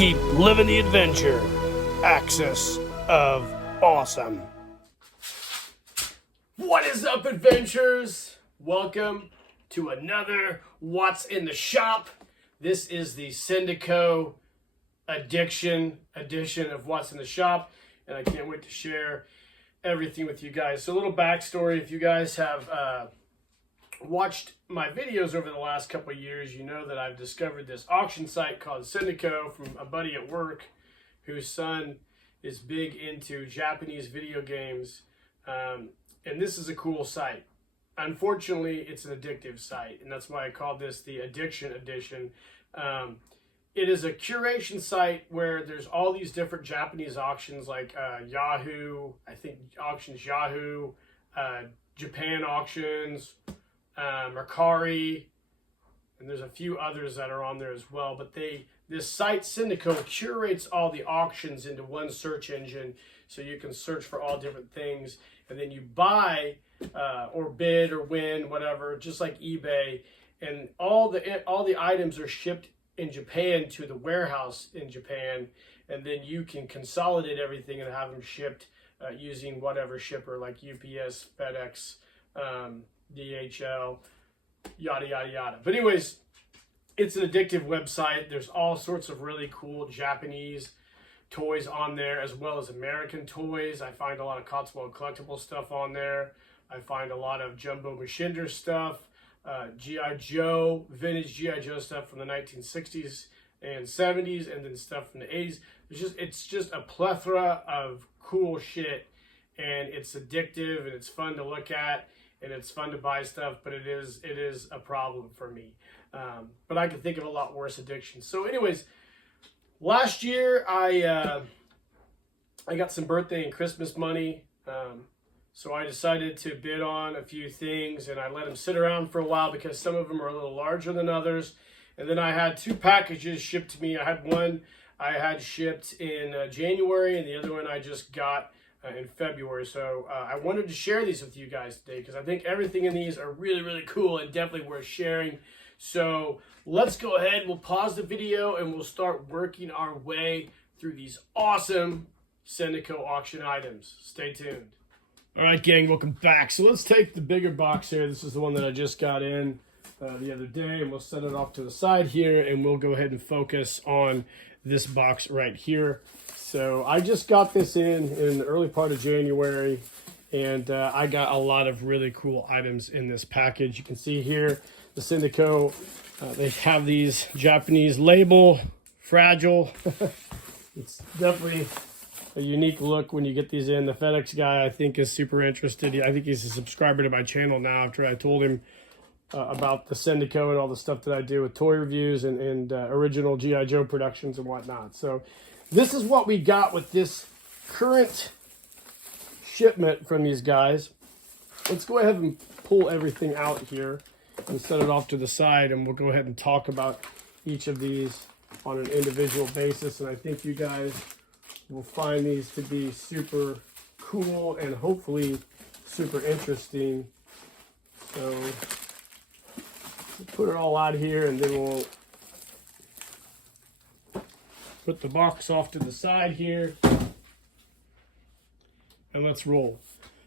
Keep living the adventure. Axis of Awesome. What is up, adventurers? Welcome to another What's in the Shop. This is the Sendico edition of What's in the Shop, and I can't wait to share everything with you guys. So a little backstory: if you guys have watched my videos over the last couple of years, you know that I've discovered this auction site called Sendico from a buddy at work whose son is big into Japanese video games, and this is a cool site. Unfortunately, it's an addictive site, and that's why I called this the Addiction Edition. It is a curation site where there's all these different Japanese auctions, like Yahoo, I think auctions Yahoo, Japan auctions, Mercari, and there's a few others that are on there as well. But this site Sendico curates all the auctions into one search engine, so you can search for all different things, and then you buy or bid or win, whatever, just like eBay. And all the items are shipped in Japan to the warehouse in Japan, and then you can consolidate everything and have them shipped using whatever shipper, like UPS, FedEx, DHL, yada yada yada. But anyways, it's an addictive website. There's all sorts of really cool Japanese toys on there, as well as American toys. I find a lot of Cotswold collectible stuff on there. I find a lot of Jumbo Machinder stuff, G.I. Joe, vintage G.I. Joe stuff from the 1960s and 70s, and then stuff from the 80s. It's just a plethora of cool shit, and it's addictive, and it's fun to look at, and it's fun to buy stuff, but it is a problem for me. But I can think of a lot worse addictions. So anyways, last year I got some birthday and Christmas money, so I decided to bid on a few things, and I let them sit around for a while because some of them are a little larger than others. And then I had two packages shipped to me. I had one I had shipped in January, and the other one I just got in February. So I wanted to share these with you guys today because I think everything in these are really, really cool and definitely worth sharing. So let's go ahead, we'll pause the video, and we'll start working our way through these awesome Sendico auction items. Stay tuned. All right, gang, welcome back. So let's take the bigger box here. This is the one that I just got in the other day, and we'll set it off to the side here, and we'll go ahead and focus on this box right here. So I just got this in the early part of January, and I got a lot of really cool items in this package. You can see here the Sendico, they have these Japanese label, fragile. It's definitely a unique look when you get these in. The FedEx guy, I think, is super interested. I think he's a subscriber to my channel now after I told him about the Sendico and all the stuff that I do with toy reviews and original G.I. Joe productions and whatnot. So this is what we got with this current shipment from these guys. Let's go ahead and pull everything out here and set it off to the side, and we'll go ahead and talk about each of these on an individual basis. And I think you guys will find these to be super cool and hopefully super interesting. So we'll put it all out here, and then we'll put the box off to the side here, and let's roll.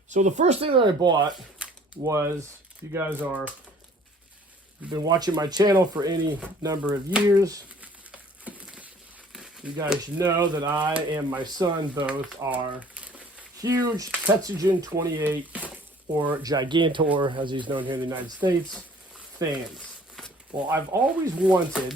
So the first thing that I bought was, if you guys you've been watching my channel for any number of years, you guys know that I and my son both are huge Tetsujin 28, or Gigantor, as he's known here in the United States, fans. Well, I've always wanted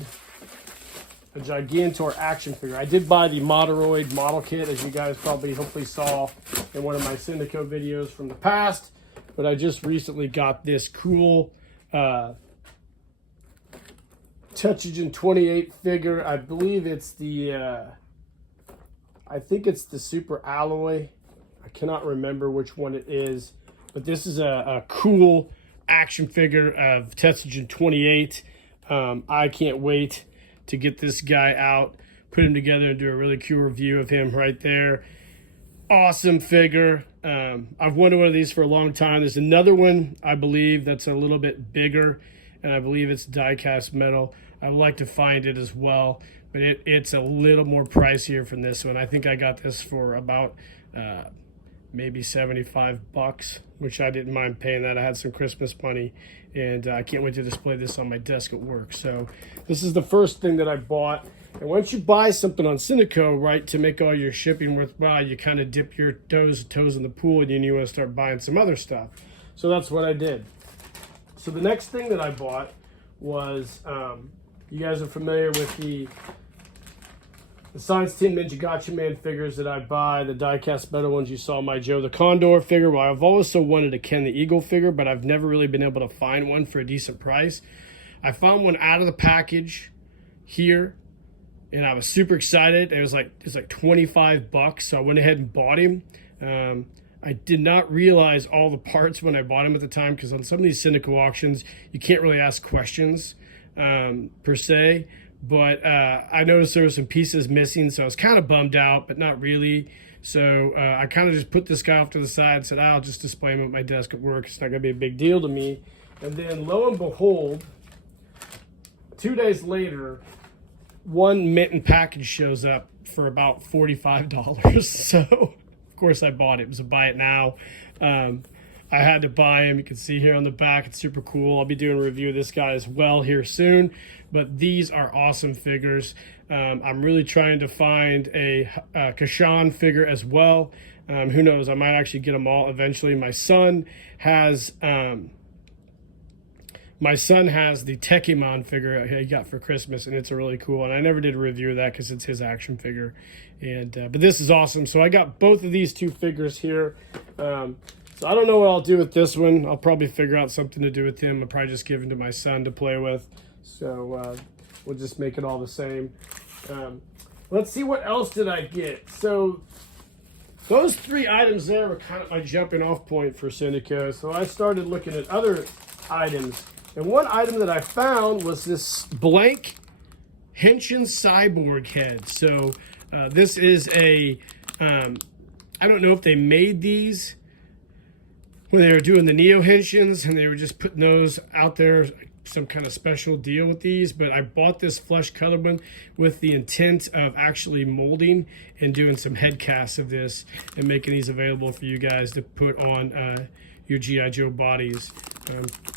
a Gigantor action figure. I did buy the Moderoid model kit, as you guys probably hopefully saw in one of my Sendico videos from the past, but I just recently got this cool Tetsujin 28 figure. I believe it's the I think it's the Super Alloy. I cannot remember which one it is, but this is a cool action figure of Tetsujin 28. I can't wait to get this guy out, put him together, and do a really cool review of him right there. Awesome figure. I've wanted one of these for a long time. There's another one, I believe, that's a little bit bigger, and I believe it's die-cast metal. I'd like to find it as well, but it's a little more pricier from this one. I think I got this for about maybe $75, which I didn't mind paying that. I had some Christmas money, and I can't wait to display this on my desk at work. So this is the first thing that I bought. And once you buy something on Sendico, right, to make all your shipping worthwhile, you kind of dip your toes in the pool, and then you want to start buying some other stuff. So that's what I did. So the next thing that I bought was, you guys are familiar with the Science Team Ninja Gotcha Man figures that I buy, the die-cast metal ones. You saw my Joe the Condor figure. Well, I've also wanted a Ken the Eagle figure, but I've never really been able to find one for a decent price. I found one out of the package here, and I was super excited. It was like $25, so I went ahead and bought him. I did not realize all the parts when I bought him at the time, because on some of these Sendico auctions, you can't really ask questions per se. But I noticed there were some pieces missing, so I was kind of bummed out, but not really. So I kind of just put this guy off to the side and said, I'll just display him at my desk at work. It's not going to be a big deal to me. And then lo and behold, 2 days later, one mitten package shows up for about $45. So, of course, I bought it. It was a buy it now. I had to buy him. You can see here on the back, it's super cool. I'll be doing a review of this guy as well here soon. But these are awesome figures. I'm really trying to find a Kashan figure as well. Who knows? I might actually get them all eventually. My son has the Tekimon figure he got for Christmas, and it's a really cool one. I never did a review of that because it's his action figure. And but this is awesome. So I got both of these two figures here. So I don't know what I'll do with this one. I'll probably figure out something to do with him. I'll probably just give him to my son to play with. So we'll just make it all the same. Let's see, what else did I get? So those three items there were kind of my jumping off point for Sendico. So I started looking at other items. And one item that I found was this blank Henshin Cyborg head. So this is a, I don't know if they made these when they were doing the Neo Henshins and they were just putting those out there, some kind of special deal with these. But I bought this flesh colored one with the intent of actually molding and doing some head casts of this and making these available for you guys to put on your G.I. Joe bodies.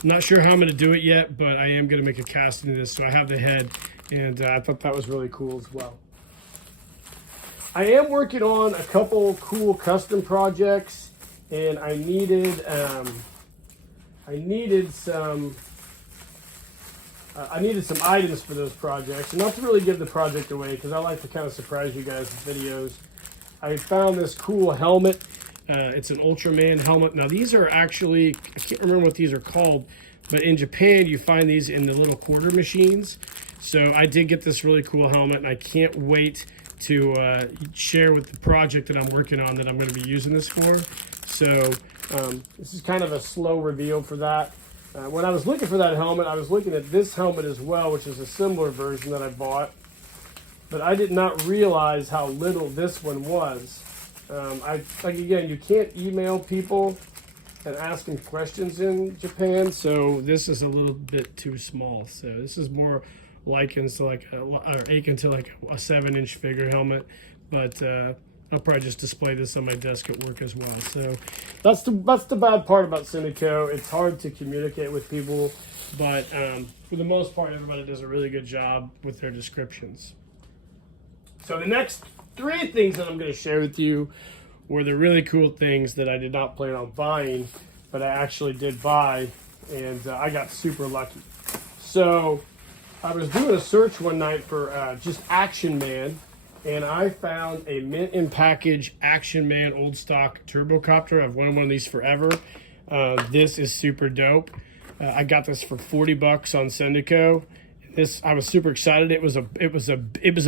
Not sure how I'm going to do it yet, but I am going to make a casting of this. So I have the head, and I thought that was really cool as well. I am working on a couple cool custom projects, and I needed some items for those projects. And not to really give the project away, because I like to kind of surprise you guys with videos. I found this cool helmet. It's an Ultraman helmet. Now these are actually, I can't remember what these are called, but in Japan you find these in the little quarter machines. So I did get this really cool helmet, and I can't wait to share with the project that I'm working on that I'm going to be using this for. So this is kind of a slow reveal for that. When I was looking for that helmet, I was looking at this helmet as well, which is a similar version that I bought. But I did not realize how little this one was. Again, you can't email people and ask them questions in Japan, so this is a little bit too small. So this is more akin to like a 7-inch figure helmet, but I'll probably just display this on my desk at work as well. So that's the bad part about Sendico. It's hard to communicate with people, but for the most part, everybody does a really good job with their descriptions. So the next three things that I'm going to share with you were the really cool things that I did not plan on buying, but I actually did buy, and I got super lucky. So I was doing a search one night for just Action Man, and I found a mint in package Action Man old stock turbocopter. I've wanted one of these forever. This is super dope. I got this for $40 on Sendico. I was super excited. It was a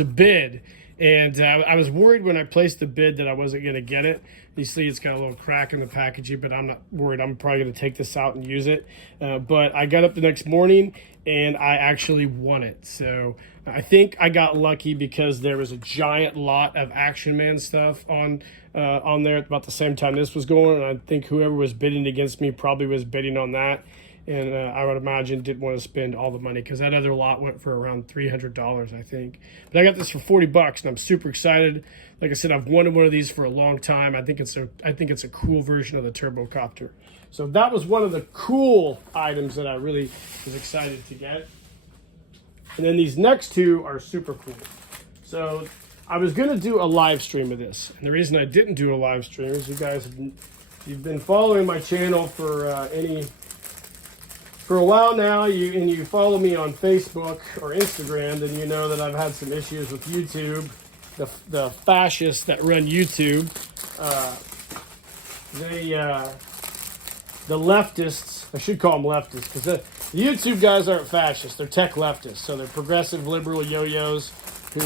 bid, and I was worried when I placed the bid that I wasn't going to get it. You see, it's got a little crack in the packaging, but I'm not worried. I'm probably going to take this out and use it. But I got up the next morning, and I actually won it. So I think I got lucky because there was a giant lot of Action Man stuff on there at about the same time this was going, and I think whoever was bidding against me probably was bidding on that. and I would imagine didn't want to spend all the money because that other lot went for around $300, I think. But I got this for $40, and I'm super excited. Like I said, I've wanted one of these for a long time. I think it's a cool version of the Turbocopter. So that was one of the cool items that I really was excited to get. And then these next two are super cool. So I was going to do a live stream of this. And the reason I didn't do a live stream is you've been following my channel for a while now, and you follow me on Facebook or Instagram, then you know that I've had some issues with YouTube. The fascists that run YouTube, the leftists, I should call them leftists, because the YouTube guys aren't fascists, they're tech leftists. So they're progressive liberal yo-yos who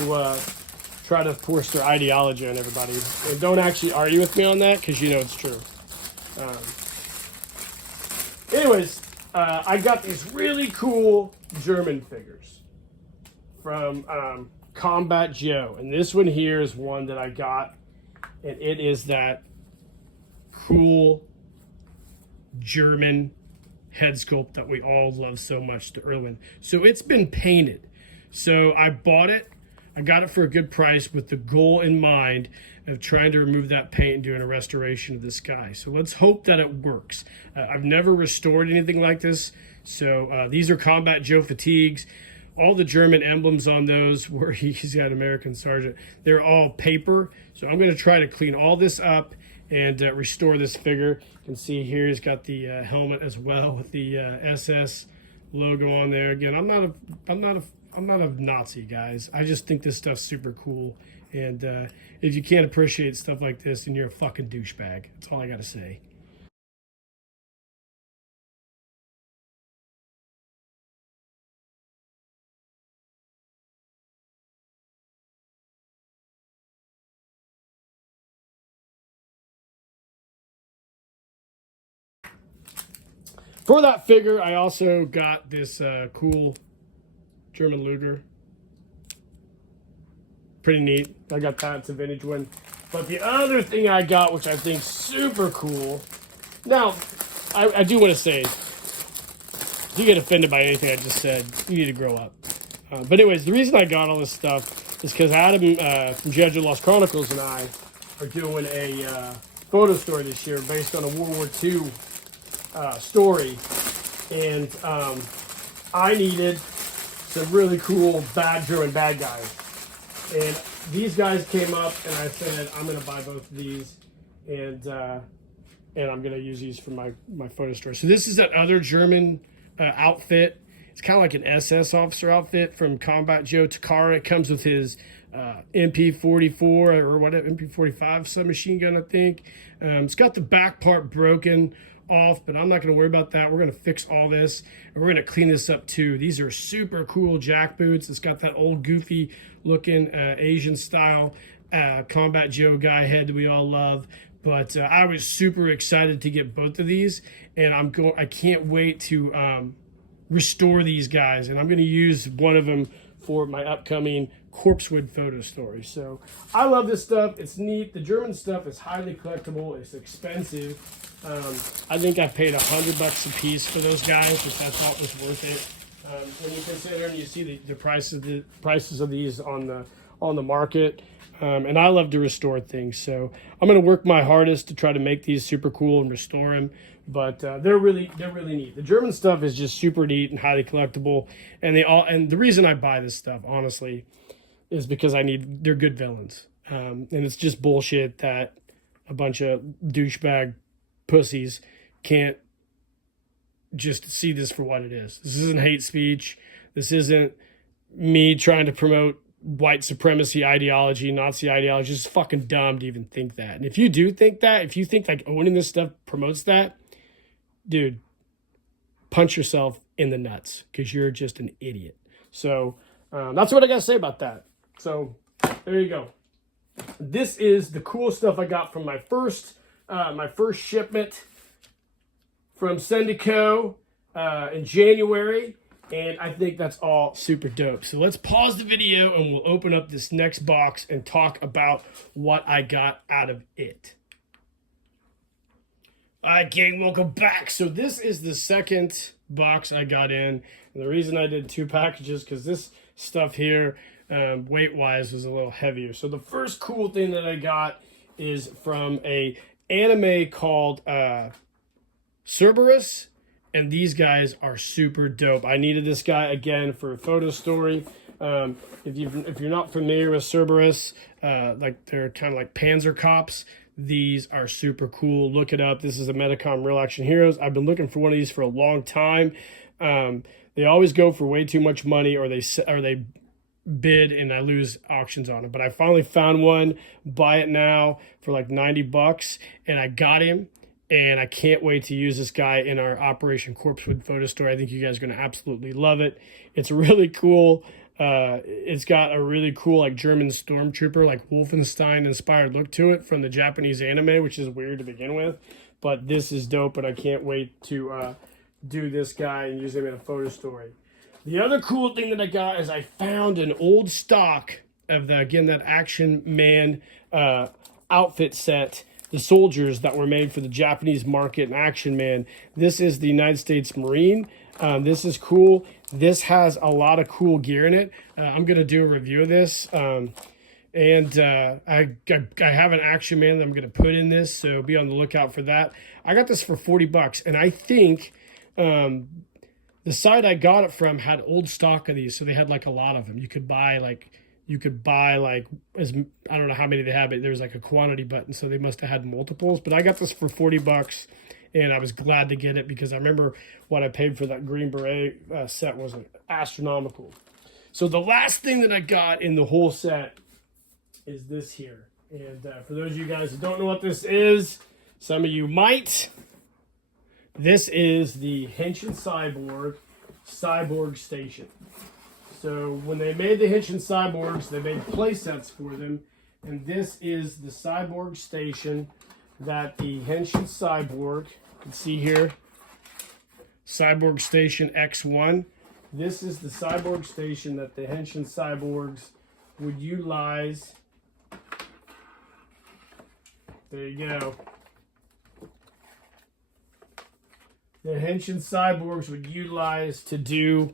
try to force their ideology on everybody. And don't actually argue with me on that, because you know it's true. Anyways, I got these really cool German figures from Combat Joe. And this one here is one that I got. And it is that cool German head sculpt that we all love so much, the Erwin. So it's been painted. So I bought it. I got it for a good price with the goal in mind of trying to remove that paint and doing a restoration of this guy. So let's hope that it works. I've never restored anything like this. So these are Combat Joe fatigues. All the German emblems on those where he's got American Sergeant, they're all paper. So I'm going to try to clean all this up and restore this figure. You can see here he's got the helmet as well with the SS logo on there. Again, I'm not a Nazi, guys. I just think this stuff's super cool. And if you can't appreciate stuff like this, then you're a fucking douchebag. That's all I got to say. For that figure, I also got this cool German Luger. Pretty neat. I got that. It's a vintage one. But the other thing I got, which I think super cool. Now, I do want to say, if you get offended by anything I just said, you need to grow up. But anyways, the reason I got all this stuff is because Adam from G.I. Lost Chronicles and I are doing a photo story this year based on a World War II story. And I needed some really cool bad German bad guys. And these guys came up, and I said, I'm going to buy both of these, and I'm going to use these for my photo story. So this is that other German outfit. It's kind of like an SS officer outfit from Combat Joe Takara. It comes with his MP44 or whatever, MP45 submachine gun, I think. It's got the back part broken off, but I'm not going to worry about that. We're going to fix all this, and we're going to clean this up too. These are super cool jack boots. It's got that old goofy looking Asian style Combat Joe guy head that we all love. But I was super excited to get both of these, and I can't wait to restore these guys, and I'm going to use one of them for my upcoming Corpsewood photo story. So I love this stuff. It's neat. The German stuff is highly collectible. It's expensive. I think I paid $100 a piece for those guys, which I thought was worth it. When you consider and you see the prices of these on the market. And I love to restore things, so I'm going to work my hardest to try to make these super cool and restore them. But they're really neat. The German stuff is just super neat and highly collectible, and the reason I buy this stuff, honestly, is because they're good villains, and it's just bullshit that a bunch of douchebag pussies can't just see this for what it is. This isn't hate speech. This isn't me trying to promote white supremacy ideology, Nazi ideology. It's just fucking dumb to even think that. And if you do think that, if you think like owning this stuff promotes that, dude, punch yourself in the nuts, because you're just an idiot. So that's what I got to say about that. So there you go. This is the cool stuff I got from my first shipment from Sendico in January. And I think that's all super dope. So let's pause the video and we'll open up this next box and talk about what I got out of it. All right, gang, welcome back. So this is the second box I got in. And the reason I did 2 packages, because this stuff here, weight-wise, was a little heavier. So the first cool thing that I got is from a anime called Cerberus, and these guys are super dope. I needed this guy again for a photo story. If you're not familiar with Cerberus, like they're kind of like Panzer cops. These are super cool. Look it up. This is a Medicom Real Action Heroes. I've been looking for one of these for a long time. They always go for way too much money, or they bid and I lose auctions on them. But I finally found one. Buy it now for like $90, and I got him. And I can't wait to use this guy in our Operation Corpsewood photo store. I think you guys are going to absolutely love it. It's really cool. It's got a really cool like German stormtrooper, like Wolfenstein inspired look to it from the Japanese anime, which is weird to begin with. But this is dope, and I can't wait to do this guy and use him in a photo story. The other cool thing that I got is I found an old stock of that Action Man outfit set. The soldiers that were made for the Japanese market and Action Man. This is the United States Marine. This is cool. This has a lot of cool gear in it. I'm going to do a review of this. I have an Action Man that I'm going to put in this, so be on the lookout for that. I got this for $40, and I think the site I got it from had old stock of these, so they had like a lot of them. You could buy as I don't know how many they have, but there's like a quantity button, so they must have had multiples. But I got this for $40, and I was glad to get it because I remember what I paid for that Green Beret set was astronomical. So the last thing that I got in the whole set is this here. And for those of you guys who don't know what this is, some of you might. This is the Henshin Cyborg Station. So when they made the Henshin Cyborgs, they made play sets for them. And this is the Cyborg Station that the Henshin Cyborg, you can see here, Cyborg Station X1. This is the Cyborg Station that the Henshin Cyborgs would utilize. There you go. The Henshin Cyborgs would utilize to do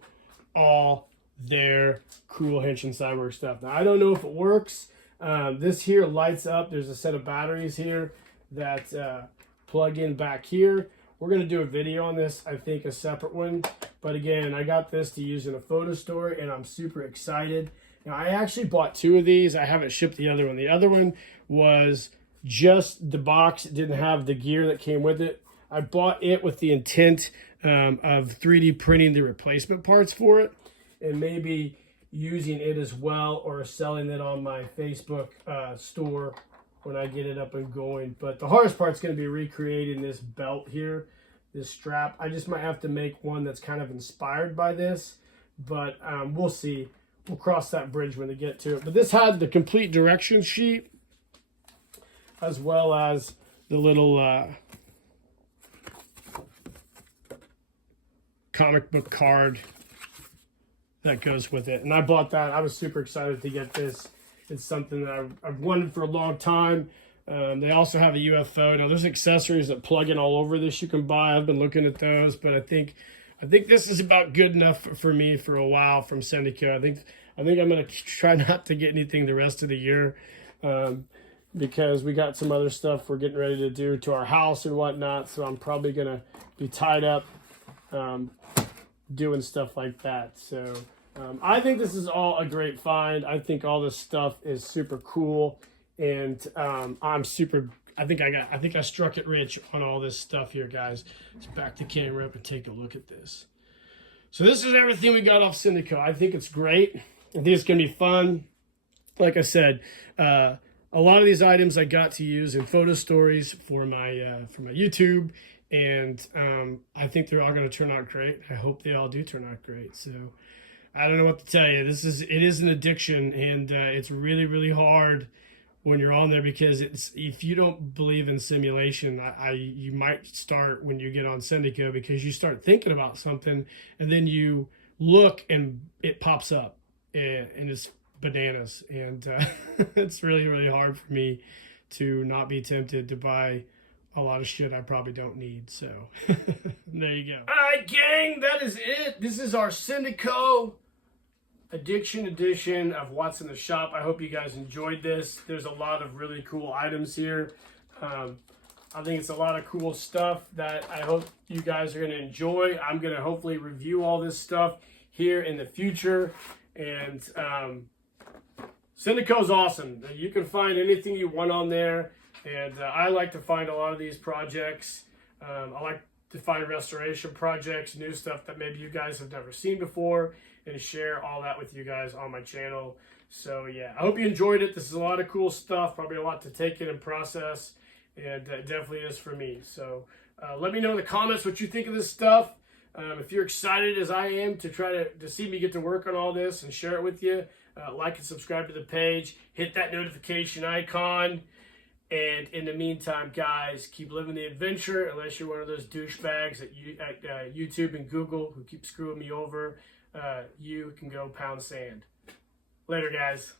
all their cool Henshin Cyborg stuff. Now, I don't know if it works. This here lights up. There's a set of batteries here that plug in back here. We're going to do a video on this, I think a separate one. But again, I got this to use in a photo story, and I'm super excited. Now, I actually bought 2 of these. I haven't shipped the other one. The other one was just the box. It didn't have the gear that came with it. I bought it with the intent of 3D printing the replacement parts for it, and maybe using it as well, or selling it on my Facebook store when I get it up and going. But the hardest part is going to be recreating this belt here, this strap. I just might have to make one that's kind of inspired by this, but we'll see. We'll cross that bridge when they get to it. But this had the complete direction sheet, as well as the little comic book card that goes with it. And I bought that. I was super excited to get this. It's something that I've wanted for a long time. They also have a UFO. Now, there's accessories that plug in all over this you can buy. I've been looking at those, but I think this is about good enough for me for a while from Sendico. I think I'm going to try not to get anything the rest of the year because we got some other stuff we're getting ready to do to our house and whatnot. So I'm probably going to be tied up doing stuff like that. So I think this is all a great find. I think all this stuff is super cool, and I think I struck it rich on all this stuff here, guys. Let's back the camera up and take a look at this. So this is everything we got off Sendico. I think it's great. I think it's gonna be fun. Like I said, a lot of these items I got to use in photo stories for my YouTube. And I think they're all going to turn out great. I hope they all do turn out great. So I don't know what to tell you. It is an addiction, and it's really, really hard when you're on there, because if you don't believe in simulation, you might start when you get on Sendico, because you start thinking about something and then you look and it pops up and it's bananas. And it's really, really hard for me to not be tempted to buy a lot of shit I probably don't need. So there you go. All right, gang, that is it. This is our Sendico Addiction edition of What's in the Shop. I hope you guys enjoyed this. There's a lot of really cool items here. I think it's a lot of cool stuff that I hope you guys are going to enjoy. I'm going to hopefully review all this stuff here in the future. And Sendico's awesome. You can find anything you want on there. And I like to find a lot of these projects. I like to find restoration projects, new stuff that maybe you guys have never seen before, and share all that with you guys on my channel. So yeah, I hope you enjoyed it. This is a lot of cool stuff, probably a lot to take in and process, and it definitely is for me. So let me know in the comments what you think of this stuff. If you're excited as I am to try to see me get to work on all this and share it with you, like and subscribe to the page, hit that notification icon. And in the meantime, guys, keep living the adventure, unless you're one of those douchebags at YouTube and Google who keep screwing me over. You can go pound sand. Later, guys.